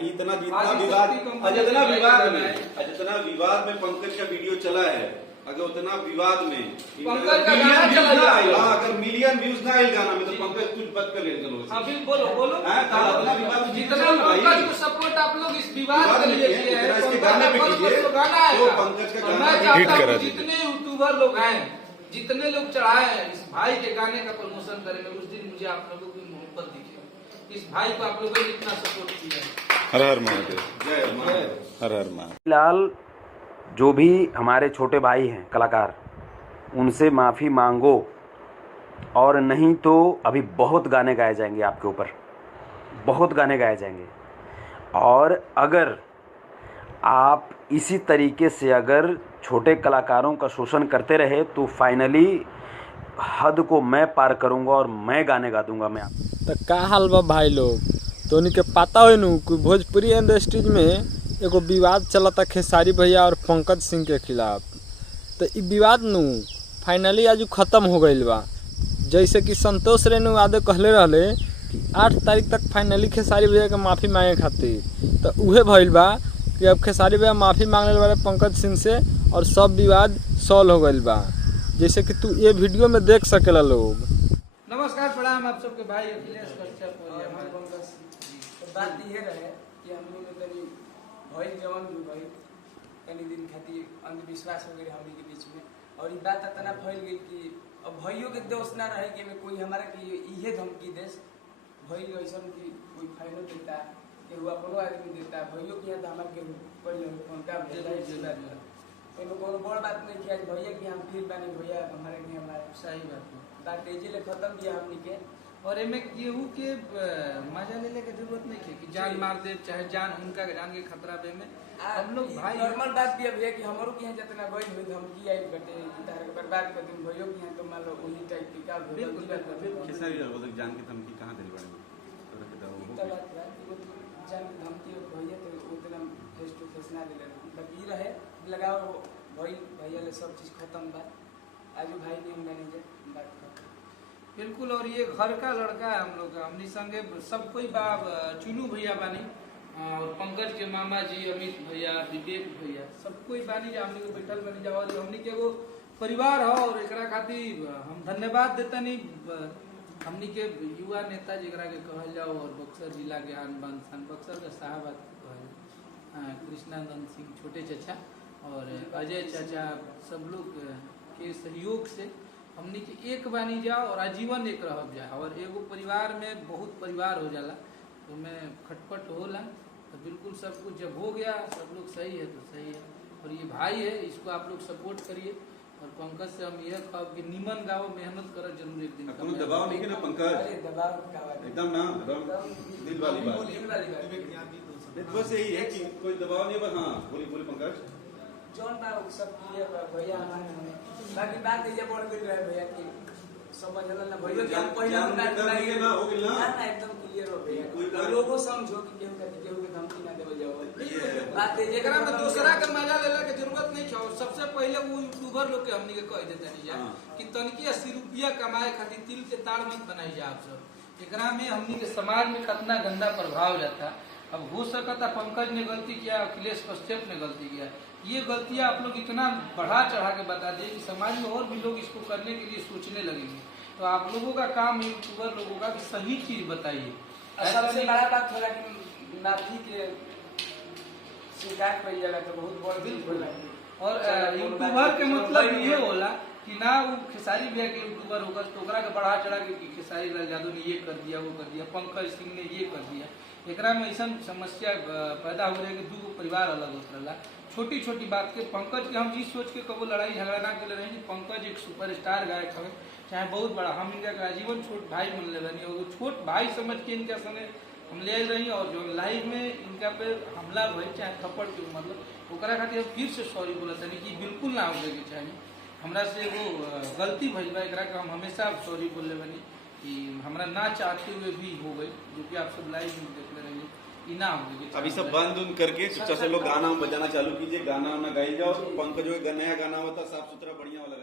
जितना विवाद में पंकज का वीडियो चला है, अगर उतना विवाद में अगर मिलियन व्यूज ना आए गाना में, तो पंकज कुछ बच कर ले चलो। अभी बोलो जितना पंकज को सपोर्ट आप लोग इस विवाद के लिए किए हैं, इसके गाने पे कीजिए तो पंकज का गाना हिट करा। जितने यूट्यूबर लोग हैं, जितने लोग चढ़ाए हैं, इस भाई के गाने का प्रमोशन करेंगे, उस दिन मुझे आप लोगों की मोहब्बत दिखेगी। इस भाई को आप लोगों ने इतना सपोर्ट किया है। हर हर महादेव, जय हर हर महादेव। फिलहाल जो भी हमारे छोटे भाई हैं कलाकार, उनसे माफ़ी मांगो, और नहीं तो अभी बहुत गाने गाए जाएंगे आपके ऊपर, बहुत गाने गाए जाएंगे। और अगर आप इसी तरीके से अगर छोटे कलाकारों का शोषण करते रहे तो फाइनली हद को मैं पार करूंगा और मैं गाने गा दूंगा। मैं तो का हाल बा भाई लोग, तो उनके पता हो नु कि भोजपुरी इंडस्ट्रीज में एगो विवाद चला था खेसारी भैया और पंकज सिंह के खिलाफ। तो ये विवाद नु फाइनली आज ख़त्म हो गई बा। जैसे कि संतोष रेणु यादव कहले रहले कि 8 तारीख तक फाइनली खेसारी भैया के माफ़ी मांगे खातिर, तो उहे भइल बा कि अब खेसारी भैया माफ़ी मांगने वाले पंकज सिंह से और सब विवाद सॉल्व हो गई बा, जैसे कि तू ये वीडियो में देख सकेला लोग। नमस्कार, प्रणाम आप सबके भाई अखिलेश कश्यप। बात ये रहे कि हम लोग तनी भइल जवन भी भइल तनी दिन खातिर अंधविश्वास हो गए हमनी के बीच में, और ये बात इतना फैल गई कि अब भइयों के दोष ना रहे कि में कोई हमारा कि इहे धमकी देश भइल ऐसा कि कोई फाइनो देता, केहू अपनो आदमी देता, भइयों के यहाँ तो हमारे केहू पहले उनका कोनो बड़ बात नहीं किया भैया कि हम फिर बानी भैया हमारे नहीं, हमारे सही बात तेजी ले खत्म किया हमनी के। और एमे केहू के मजा ले के जरूरत नहीं है कि जान मार दे, चाहे जान उनका जान के खतरा बे में हम लोग भाई। नॉर्मल बात भी है कि हमरो के यहाँ जितना गई हुई धमकी आई बटे इधर बर्बाद कर दिन भइयो के यहाँ तो मान लो वही टाइप की का बिल्कुल खेसारी बोल जान की धमकी कहां देली बड़े जान की धमकी भैया तो उतना फेस टू फेस ना दिले, मतलब ई रहे लगाओ भाई भैया ले सब चीज खत्म बा। आज भाई ने हम मैनेजर बात कर बिल्कुल। और ये घर का लड़का है हम लोग का, हमनी संगे सब कोई बाप चुनू भैया बानी और पंकज के मामा जी अमित भैया, विवेक भैया, सब कोई बानी जो हमनी को बैठल बनी जाओ, हमनी के एगो परिवार हो। और एकरा खातिर हम धन्यवाद देतनी हमनी के युवा नेता जेकरा के कहल जाओ, और बक्सर जिला के आन बान शान बक्सर का साहब कृष्णानंद सिंह छोटे चाचा और अजय चाचा, सब लोग के सहयोग से हमनी के एक बानी जाओ और आजीवन एक रह जाए। और एगो परिवार में बहुत परिवार हो जाला तो मैं खटपट होला, तो बिल्कुल सब कुछ जब हो गया सब लोग सही है तो सही है। और ये भाई है, इसको आप लोग सपोर्ट करिए। और पंकज से हम यह कहब कि निमन गाओ, मेहनत करो जरूर एक दिन। कोनो दबाव नहीं है ना पंकज, दबाव का एकदम ना दिल वाली बात, बस यही है कि कोई दबाव नहीं। बस हाँ बोली पंकज जौन बा सब क्लियर बा भैया हमारे। बाकी बात ये बढ़ गई रहे भैया की समझल ना भैया कि हम पहले ना हो गइल ना एकदम क्लियर हो भैया। कोई लोगो समझो कि केहू के धमकी ना देवल जाओ। बात एकरा में दूसरा के मजा लेला के जरूरत नहीं है। सबसे पहले वो यूट्यूबर लोग के हमनी के कह देते नहीं जा कि तनकी 80 रुपया कमाए खातिर तिल के ताड़ मत बनाई जा आप सब। एकरा में हमनी के समाज में कितना गंदा प्रभाव जाता। अब हो सकता पंकज ने गलती किया, अखिलेश कश्यप ने गलती किया, ये गलतियां आप लोग इतना बढ़ा चढ़ा के बता दें कि समाज में और भी लोग इसको करने के लिए सोचने लगेंगे। तो आप लोगों का काम यूट्यूबर लोगों का कि सही चीज बताइए। सबसे बड़ा बात होला कि माफी के शिकायत कर जाला तो बहुत बड़ दिल होला। और यूट्यूबर के मतलब ये होला कि ना वो खेसारी भैया के यूट्यूबर होगा तो ओकरा के बढ़ा चढ़ा के खेसारी लाल यादव ने ये कर दिया, वो कर दिया, पंकज सिंह ने ये कर दिया। एकरा में ऐसा समस्या पैदा हो रही है कि दो परिवार अलग होता रहा। छोटी छोटी बात के पंकज के हम इस सोच के कबो लड़ाई झगड़ा ना कर रहे हैं। पंकज एक सुपरस्टार गायक है, चाहे बहुत बड़ा, हम इनका आजीवन छोट भाई मन ले बनी, और छोट भाई समझ के इनका संगे हम ले रही। और जो लाइव में इनका पे हमला हुए चाहे थप्पड़ के मतलब ओकरा खातिर फिर से सॉरी बोला था कि बिल्कुल ना हो के चाहिए। हमरा से वो गलती भइल बा, एकरा के हम हमेशा सॉरी बोल ले बनी कि हमरा ना चाहते हुए भी हो गई, जो कि आप सब लाइव में देख ले रहे इना हो। अभी सब बंद उन करके चुपचाप से लोग गाना बजाना चालू कीजिए, गाना वाना गाई जाओ। पंकज नया गाना होता साफ सुथरा बढ़िया वाला